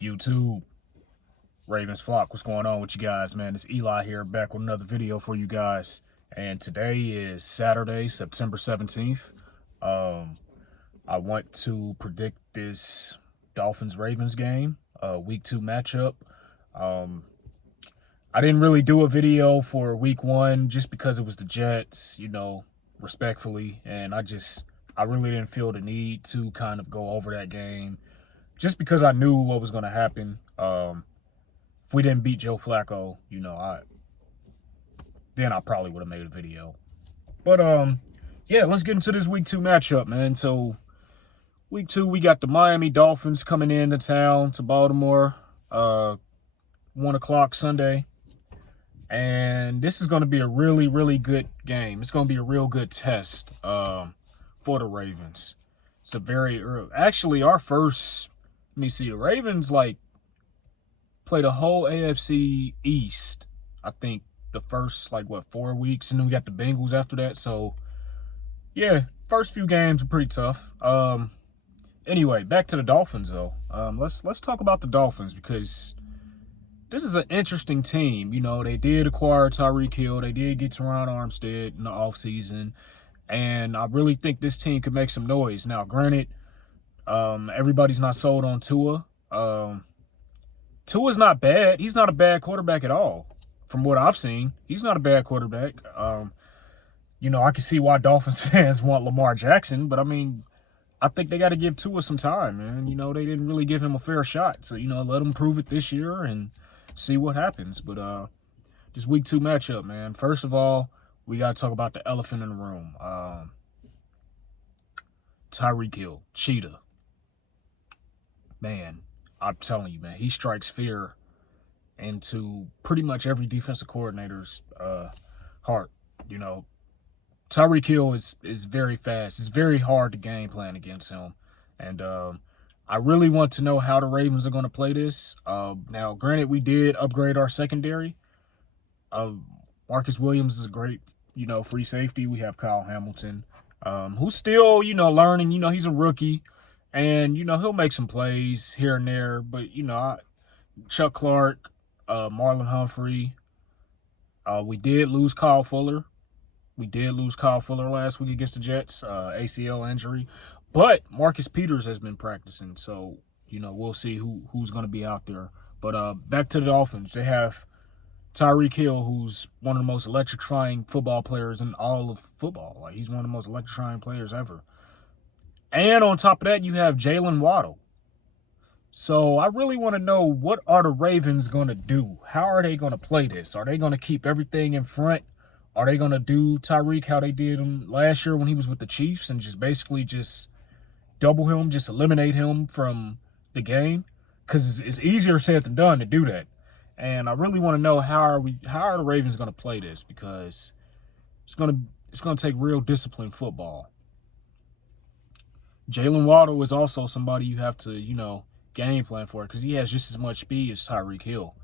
YouTube, Ravens flock, what's going on with you guys, man? It's Eli here, back with another video for you guys. And today is Saturday, September 17th. I want to predict this Dolphins-Ravens game, week 2 matchup. I didn't really do a video for week 1 just because it was the Jets, respectfully. And I really didn't feel the need to kind of go over that game just because I knew what was going to happen. If we didn't beat Joe Flacco, then I probably would have made a video. But yeah, let's get into this week 2 matchup, man. So week 2, we got the Miami Dolphins coming into town to Baltimore, 1 o'clock Sunday. And this is going to be a really, really good game. It's going to be a real good test for the Ravens. It's a very early, actually our first, let me see, the Ravens played a whole AFC East, I think, the first, 4 weeks, and then we got the Bengals after that. So, yeah, first few games are pretty tough. Anyway, back to the Dolphins, though. Let's talk about the Dolphins, because this is an interesting team. They did acquire Tyreek Hill. They did get Teron Armstead in the offseason, and I really think this team could make some noise. Now, granted, everybody's not sold on Tua. Tua's not bad. He's not a bad quarterback at all. From what I've seen, he's not a bad quarterback. I can see why Dolphins fans want Lamar Jackson, but I think they got to give Tua some time, man. They didn't really give him a fair shot. So, let him prove it this year and see what happens. But this week 2 matchup, man. First of all, we got to talk about the elephant in the room. Tyreek Hill, Cheetah. Man, I'm telling you, man, he strikes fear into pretty much every defensive coordinator's heart. Tyreek Hill is very fast. It's very hard to game plan against him. And I really want to know how the Ravens are going to play this. Now, granted, we did upgrade our secondary. Marcus Williams is a great, free safety. We have Kyle Hamilton, who's still, learning. He's a rookie. And, he'll make some plays here and there. But, Chuck Clark, Marlon Humphrey. We did lose Kyle Fuller. We did lose Kyle Fuller last week against the Jets, ACL injury. But Marcus Peters has been practicing. So, we'll see who's going to be out there. But back to the Dolphins. They have Tyreek Hill, who's one of the most electrifying football players in all of football. He's one of the most electrifying players ever. And on top of that, you have Jalen Waddle. So I really want to know, what are the Ravens going to do? How are they going to play this? Are they going to keep everything in front? Are they going to do Tyreek how they did him last year when he was with the Chiefs and just double him, just eliminate him from the game? Because it's easier said than done to do that. And I really want to know, how are the Ravens going to play this? Because it's going to take real disciplined football. Jalen Waddle is also somebody you have to, game plan for, because he has just as much speed as Tyreek Hill.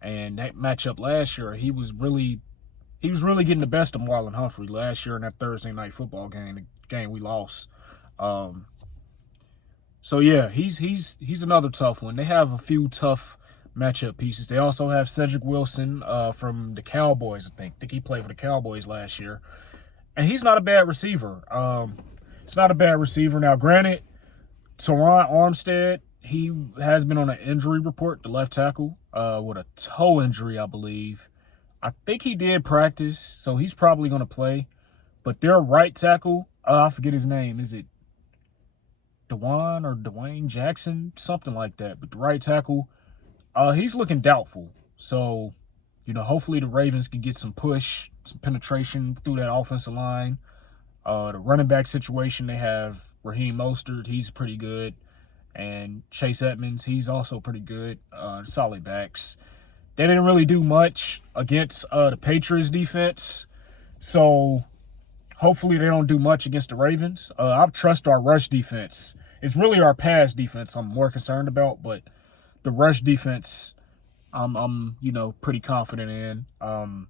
And that matchup last year, he was really getting the best of Marlon Humphrey last year in that Thursday night football game, the game we lost. So yeah, he's another tough one. They have a few tough matchup pieces. They also have Cedric Wilson from the Cowboys, I think he played for the Cowboys last year. And he's not a bad receiver. It's not a bad receiver. Now, granted, Teron Armstead, he has been on an injury report, the left tackle, with a toe injury, I believe. I think he did practice, so he's probably going to play. But their right tackle, I forget his name. Is it Dwayne Jackson? Something like that. But the right tackle, he's looking doubtful. So, hopefully the Ravens can get some push, some penetration through that offensive line. The running back situation, they have Raheem Mostert. He's pretty good. And Chase Edmonds, he's also pretty good. Solid backs. They didn't really do much against the Patriots defense. So hopefully they don't do much against the Ravens. I trust our rush defense. It's really our pass defense I'm more concerned about. But the rush defense, I'm pretty confident in.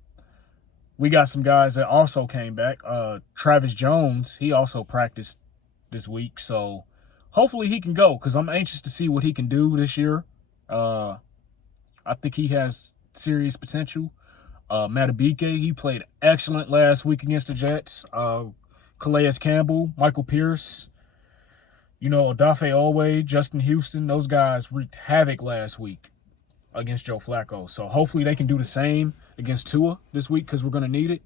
We got some guys that also came back. Travis Jones, he also practiced this week. So hopefully he can go, because I'm anxious to see what he can do this year. I think he has serious potential. Matabike, he played excellent last week against the Jets. Calais Campbell, Michael Pierce, Odafe Oweh, Justin Houston, those guys wreaked havoc last week against Joe Flacco. So hopefully they can do the same against Tua this week because we're going to need it.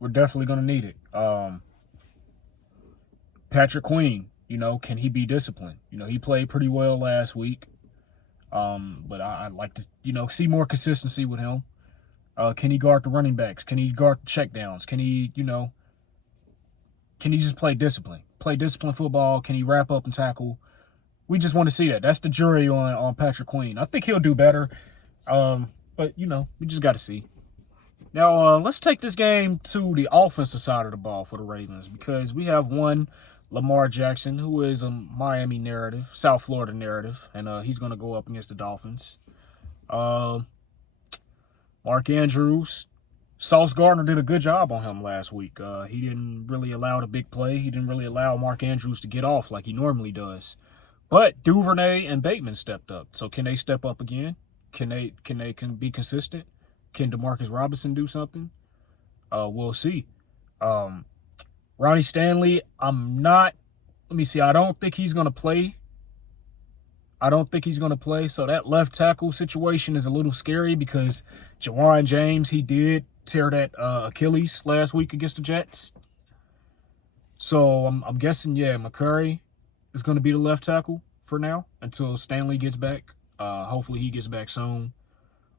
We're definitely going to need it. Patrick Queen, can he be disciplined? He played pretty well last week. But I'd like to, see more consistency with him. Can he guard the running backs? Can he guard the checkdowns? Can he just play discipline? Play disciplined football? Can he wrap up and tackle? We just want to see that. That's the jury on Patrick Queen. I think he'll do better. But, we just got to see. Now, let's take this game to the offensive side of the ball for the Ravens because we have one Lamar Jackson, who is a Miami narrative, South Florida narrative, and he's going to go up against the Dolphins. Mark Andrews, Sauce Gardner did a good job on him last week. He didn't really allow the big play. He didn't really allow Mark Andrews to get off like he normally does. But Duvernay and Bateman stepped up. So can they step up again? Can they be consistent? Can Demarcus Robinson do something? We'll see. Ronnie Stanley, I don't think he's going to play. So that left tackle situation is a little scary because Jawan James, he did tear that Achilles last week against the Jets. So I'm guessing, McCurry is going to be the left tackle for now until Stanley gets back. Hopefully he gets back soon.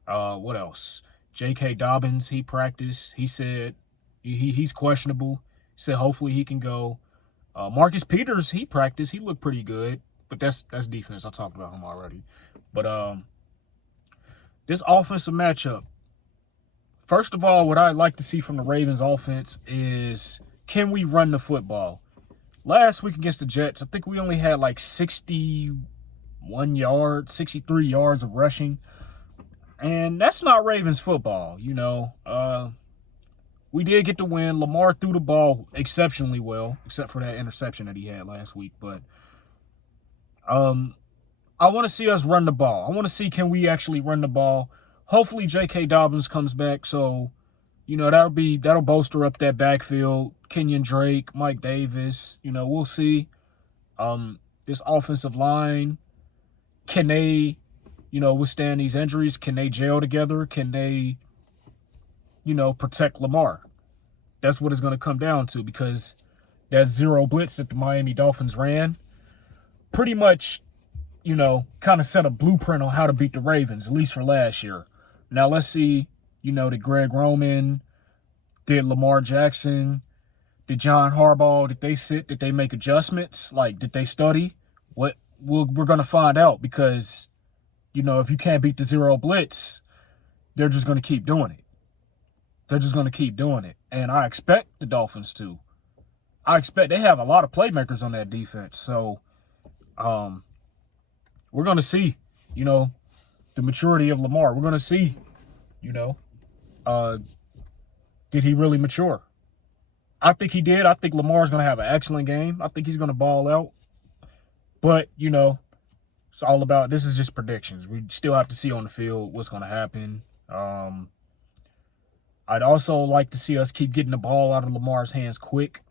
What else? J.K. Dobbins, he practiced. He said he's questionable. He said hopefully he can go. Marcus Peters, he practiced. He looked pretty good. But that's defense. I talked about him already. But this offensive matchup, first of all, what I'd like to see from the Ravens offense is can we run the football? Last week against the Jets, I think we only had like 61 yards, 63 yards of rushing. And that's not Ravens football, We did get the win. Lamar threw the ball exceptionally well, except for that interception that he had last week. But I want to see us run the ball. I want to see can we actually run the ball. Hopefully J.K. Dobbins comes back. So, that'll bolster up that backfield. Kenyon Drake, Mike Davis, we'll see. This offensive line, can they, withstand these injuries? Can they gel together? Can they, protect Lamar? That's what it's going to come down to because that zero blitz that the Miami Dolphins ran pretty much, kind of set a blueprint on how to beat the Ravens, at least for last year. Now let's see, did Greg Roman, did Lamar Jackson, did John Harbaugh, did they sit, did they make adjustments? Like, did they study? We're going to find out because, if you can't beat the zero blitz, they're just going to keep doing it. And I expect the Dolphins to. They have a lot of playmakers on that defense. So, we're going to see, the maturity of Lamar. We're going to see, did he really mature? I think he did. I think Lamar's going to have an excellent game. I think he's going to ball out. But, it's all about, this is just predictions. We still have to see on the field what's going to happen. I'd also like to see us keep getting the ball out of Lamar's hands quick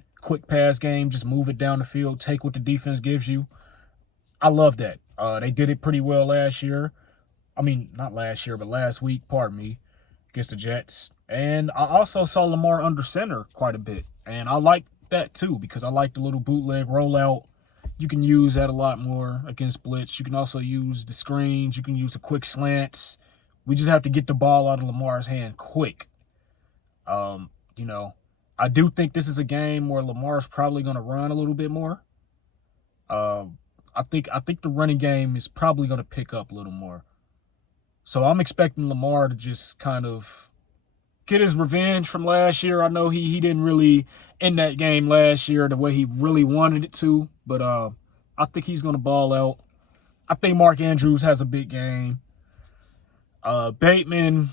pass game, just move it down the field, take what the defense gives you. I love that. They did it pretty well last year. I mean, not last year, but last week, against the Jets. And I also saw Lamar under center quite a bit. And I like that too because I like the little bootleg rollout. You can use that a lot more against blitz. You can also use the screens. You can use the quick slants. We just have to get the ball out of Lamar's hand quick. I do think this is a game where Lamar's probably going to run a little bit more. I think the running game is probably going to pick up a little more. So I'm expecting Lamar to just kind of get his revenge from last year. I know he didn't really end that game last year the way he really wanted it to, but I think he's going to ball out. I think Mark Andrews has a big game. Bateman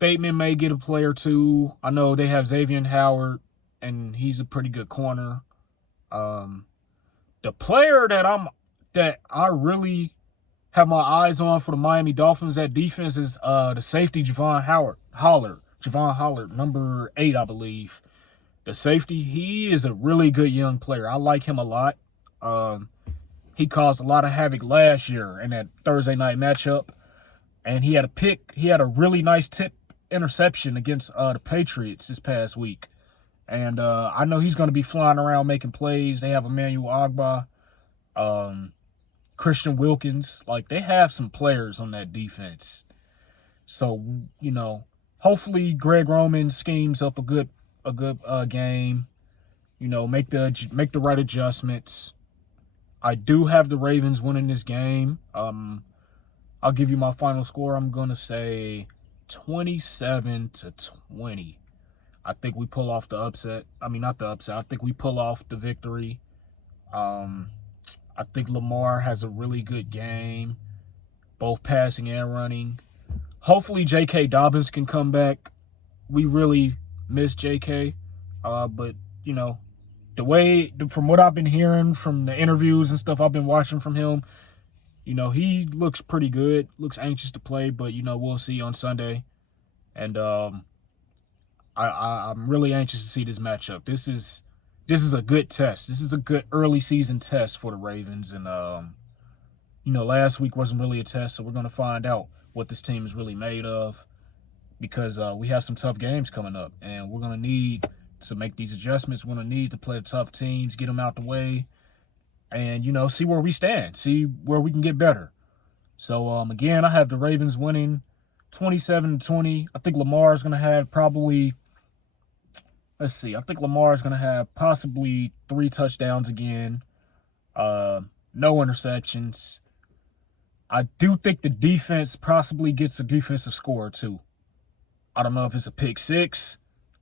may get a play or two. I know they have Xavier Howard, and he's a pretty good corner. The player that I really have my eyes on for the Miami Dolphins. That defense is the safety Javon Hollard, number 8, I believe. The safety, he is a really good young player. I like him a lot. He caused a lot of havoc last year in that Thursday night matchup. And he had a pick. He had a really nice tip interception against the Patriots this past week. And I know he's going to be flying around making plays. They have Emmanuel Ogbah, Christian Wilkins. Like, they have some players on that defense. So, you know, hopefully Greg Roman schemes up a good game. You know, make the right adjustments. I do have the Ravens winning this game. I'll give you my final score. I'm going to say 27-20. I think we pull off the upset. I mean, not the upset. I think we pull off the victory. I think Lamar has a really good game, both passing and running. Hopefully J.K. Dobbins can come back. We really miss J.K. But, you know, from what I've been hearing from the interviews and stuff I've been watching from him, you know, he looks pretty good, looks anxious to play, but, you know, we'll see on Sunday. And I'm really anxious to see this matchup. This is a good test. This is a good early season test for the Ravens. And, you know, last week wasn't really a test, so we're going to find out what this team is really made of, because we have some tough games coming up, and we're going to need to make these adjustments. We're going to need to play the tough teams, get them out the way, and, you know, see where we stand, see where we can get better. So, again, I have the Ravens winning 27-20. I think Lamar's going to have probably, I think Lamar's going to have possibly 3 touchdowns again, no interceptions. I do think the defense possibly gets a defensive score or 2. I don't know if it's a pick 6.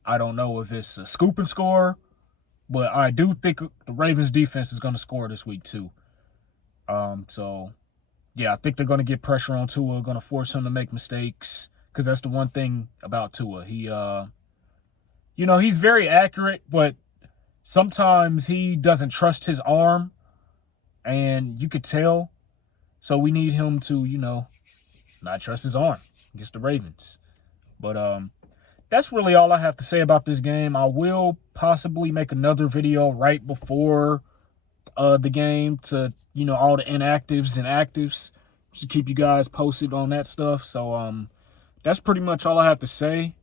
I don't know if it's a scoop and score. But I do think the Ravens defense is going to score this week too. So, yeah, I think they're going to get pressure on Tua, going to force him to make mistakes, because that's the one thing about Tua. He, you know, he's very accurate, but sometimes he doesn't trust his arm, and you could tell. So we need him to, you know, not trust his arm against the Ravens. But that's really all I have to say about this game. I will possibly make another video right before the game to, you know, all the inactives and actives, just to keep you guys posted on that stuff. So that's pretty much all I have to say.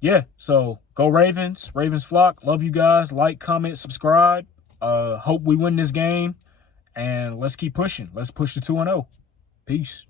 Yeah, so go Ravens. Ravens flock. Love you guys. Like, comment, subscribe. Hope we win this game. And let's keep pushing. Let's push to 2-0. Peace.